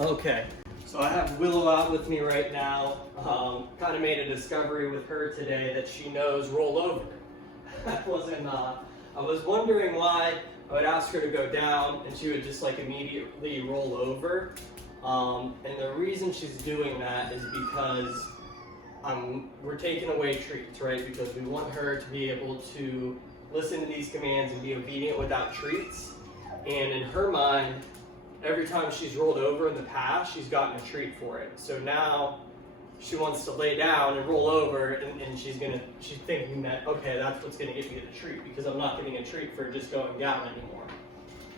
Okay, so I have Willow out with me right now. Kind of made a discovery with her today that she knows roll over. I was wondering why I would ask her to go down and she would just like immediately roll over. And the reason she's doing that is because we're taking away treats, right? Because we want her to be able to listen to these commands and be obedient without treats. And in her mind, every time she's rolled over in the past, she's gotten a treat for it. So now she wants to lay down and roll over, and she's thinking that, okay, that's what's gonna get me the treat, because I'm not getting a treat for just going down anymore.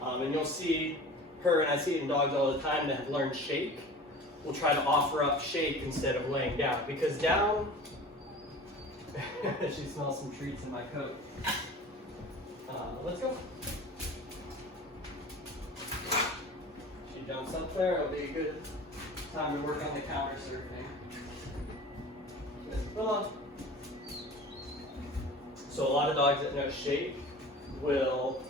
And you'll see her, and I see it in dogs all the time that have learned shake, will try to offer up shake instead of laying down, because down, she smells some treats in my coat. Let's go. She jumps up there, it'll be a good time to work on the counter surfing. Willow. So a lot of dogs that know shake will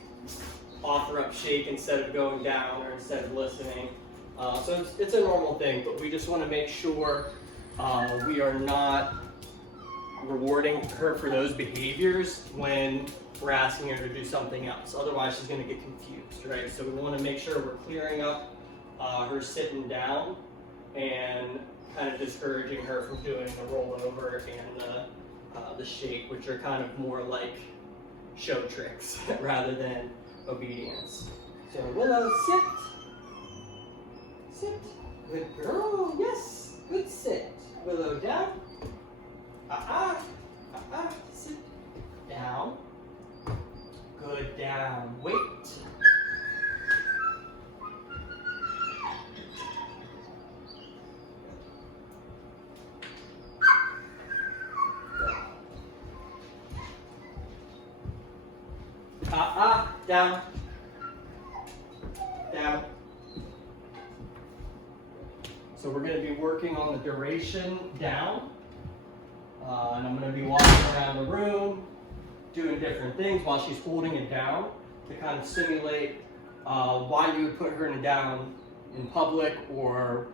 offer up shake instead of going down or instead of listening. So it's a normal thing, but we just want to make sure we are not rewarding her for those behaviors when we're asking her to do something else. Otherwise, she's going to get confused, right? So we want to make sure we're clearing up her sitting down and kind of discouraging her from doing the rollover and the shake, which are kind of more like show tricks rather than obedience. So Willow, sit. Sit. Good girl. Yes. Good sit. Willow, down. Sit. Down. Good, down. Wait. Down. Down. So we're going to be working on the duration down. And I'm going to be walking around the room, doing different things while she's holding it down to kind of simulate why you would put her in a down in public or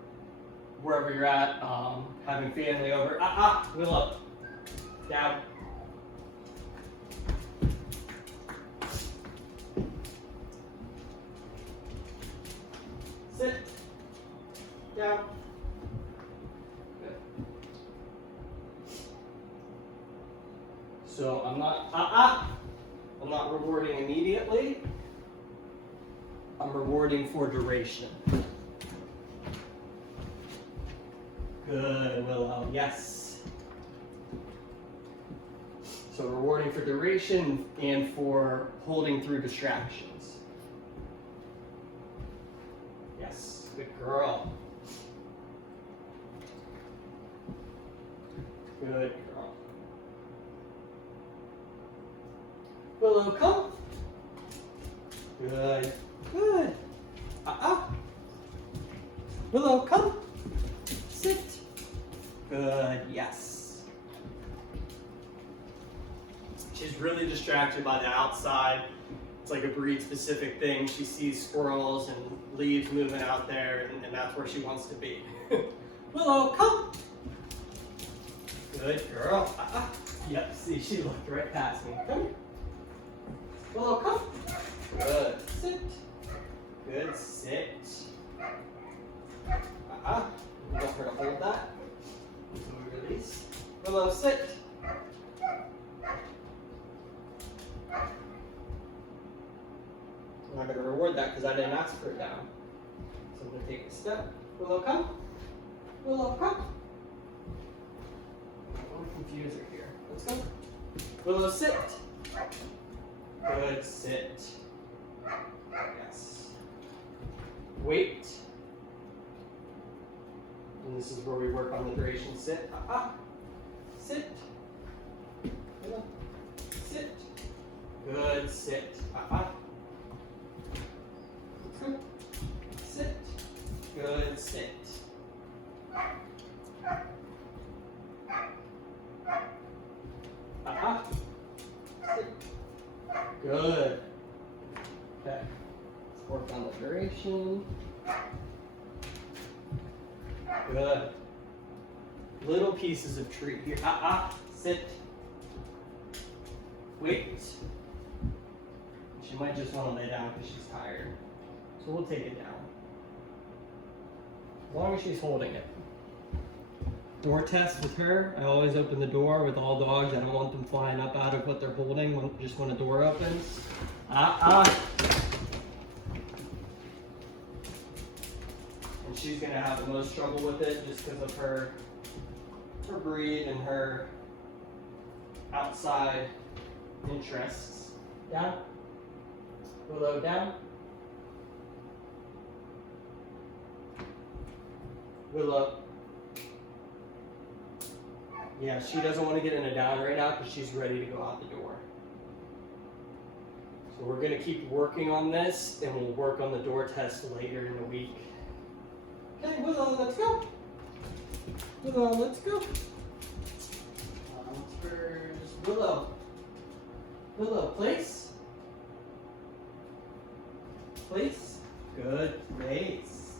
wherever you're at, having family over. Willow. Down. Sit. Down. Good. So I'm not rewarding immediately. I'm rewarding for duration. Good, Willow. Yes. So rewarding for duration and for holding through distractions. Yes, good girl. Good girl. Willow, come. Good. Good. Willow, come. Sit. Good. Yes. She's really distracted by the outside. It's like a breed specific thing. She sees squirrels and leaves moving out there, and that's where she wants to be. Willow, come. Good girl. Yep, see, she looked right past me. Come here. Willow, come. Good. Sit. Good. Sit. You want her to hold that until we release. Willow, sit. I'm not going to reward that because I didn't ask for it down. So I'm going to take a step. Willow, come. Willow, come. I don't want to confuse her here. Let's go. Willow, sit. Good, sit. Yes. Wait. And this is where we work on the duration. Sit. Sit. Willow. Sit. Good, sit. Sit. Good, sit. Sit. Good. Okay. Let's work on the duration. Good. Little pieces of treat here. Sit. Wait. She might just want to lay down because she's tired. So we'll take it down. As long as she's holding it. Door test with her. I always open the door with all dogs. I don't want them flying up out of what they're holding just when a door opens. And she's gonna have the most trouble with it just because of her breed and her outside interests. Down. Willow, down. Willow. Yeah, she doesn't want to get in a down right now because she's ready to go out the door. So we're going to keep working on this, and we'll work on the door test later in the week. Okay, Willow, let's go. Willow, let's go. First, Willow. Willow, place. Place. Good place.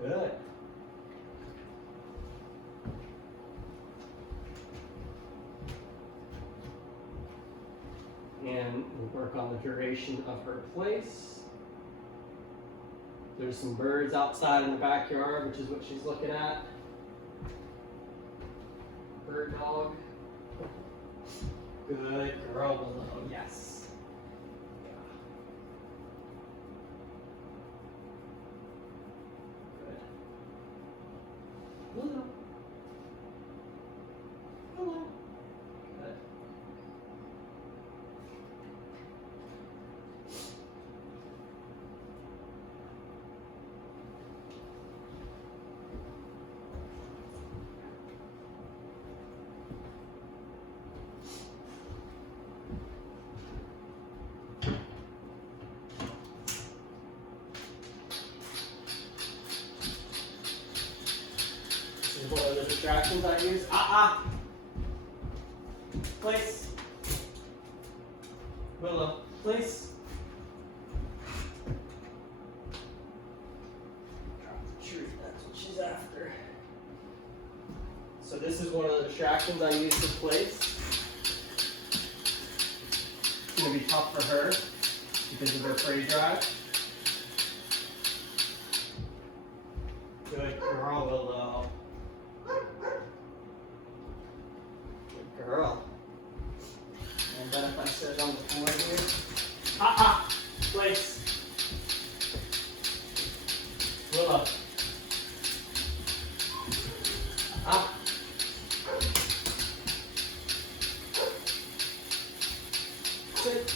Good. And we'll work on the duration of her place. There's some birds outside in the backyard, which is what she's looking at. Bird dog. Good girl, Willow. Yes. Good. Willow. Willow. Good. This is one of the distractions I use. Place. Willow, place. Truth, that's what she's after. So this is one of the distractions I use to place. It's going to be tough for her because of her prey drive. Good girl, Willow. Good girl. And then if I sit on the floor here. Place. Willow. Sit.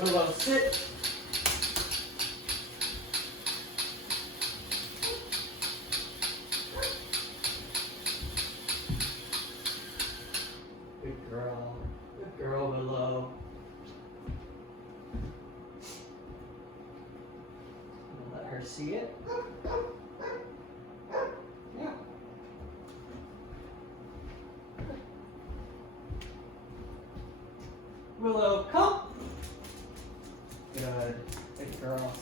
Willow, sit. Good girl. Good girl, Willow. Let her see it. Yeah. Willow, come. Good. Good girl.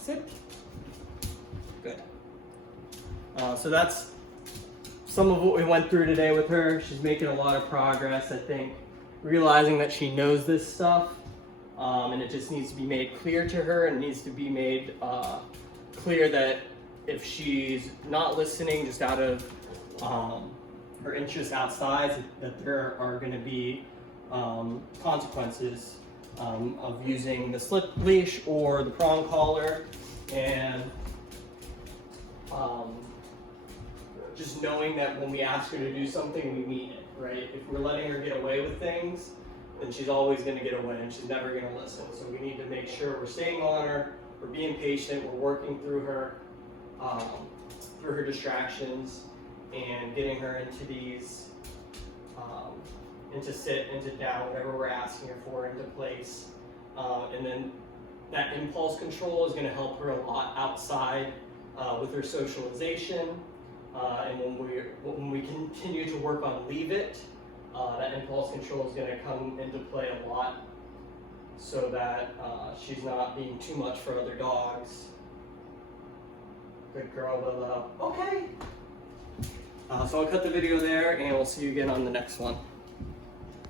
Sit. Good. So that's some of what we went through today with her. She's making a lot of progress, I think, realizing that she knows this stuff, and it just needs to be made clear to her, and needs to be made clear that if she's not listening just out of her interest outside, that there are going to be consequences of using the slip leash or the prong collar, and just knowing that when we ask her to do something, we mean it, right? If we're letting her get away with things, then she's always going to get away and she's never going to listen. So we need to make sure we're staying on her, we're being patient, we're working through her distractions, and getting her into these, into sit, into down, whatever we're asking her for, into place. And then that impulse control is going to help her a lot outside with her socialization. And when we continue to work on leave it, that impulse control is going to come into play a lot so that she's not being too much for other dogs. Good girl, Willow. Okay. So I'll cut the video there, and we'll see you again on the next one.